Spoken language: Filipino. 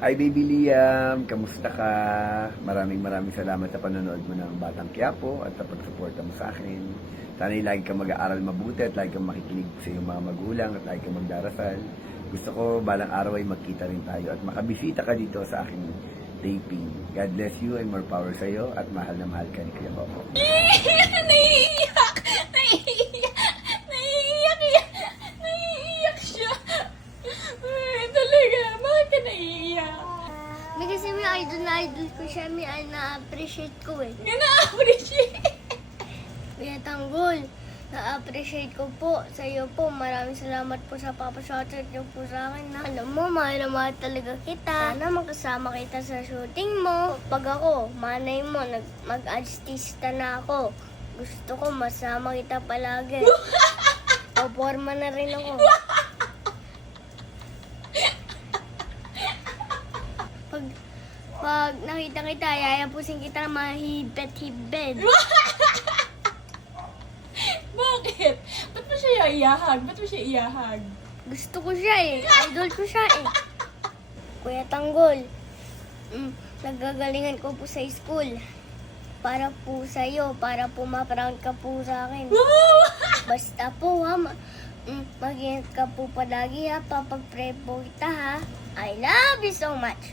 Hi Baby Liam, kamusta ka? Maraming salamat sa panonood mo ng Batang Quiapo at sa pagsuporta mo sa akin. Sana'y lagi kang mag-aaral mabuti at lagi kang makikinig sa iyong mga magulang at lagi kang magdarasal. Gusto ko balang araw ay magkita rin tayo at makabisita ka dito sa aking taping. God bless you and more power sa iyo at mahal na mahal ka ni Kuya Coco. Naiiyak! Naiiyak! Naiiyak! Naiiyak siya! Ay, talaga, bakit ka naiiyak? May kasi may idol na idol ko siya, may na-appreciate ko eh. Nga na-appreciate! Kuya Tanggol, na-appreciate ko po sa iyo po. Maraming salamat po sa papashoutout niyo po sa akin. Alam mo, mahal na mahal talaga kita. Sana makasama kita sa shooting mo. Pag ako, manay mo, mag-artista na ako. Gusto ko masama kita palagi. Paporma na rin ako. Pag nakita kita, yayapusin kita mahibet-hibet. Bakit? Ba't mo siya iiyahag? Ba't mo siya iiyahag? Gusto ko siya eh. Idol ko siya eh. Kuya Tanggol, nagagalingan ko po sa school. Para po sa'yo, para po ma-proud ka po sa akin. Basta po ha, mag-ingat ka po palagi ha. Papag-pray po kita ha. I love you so much.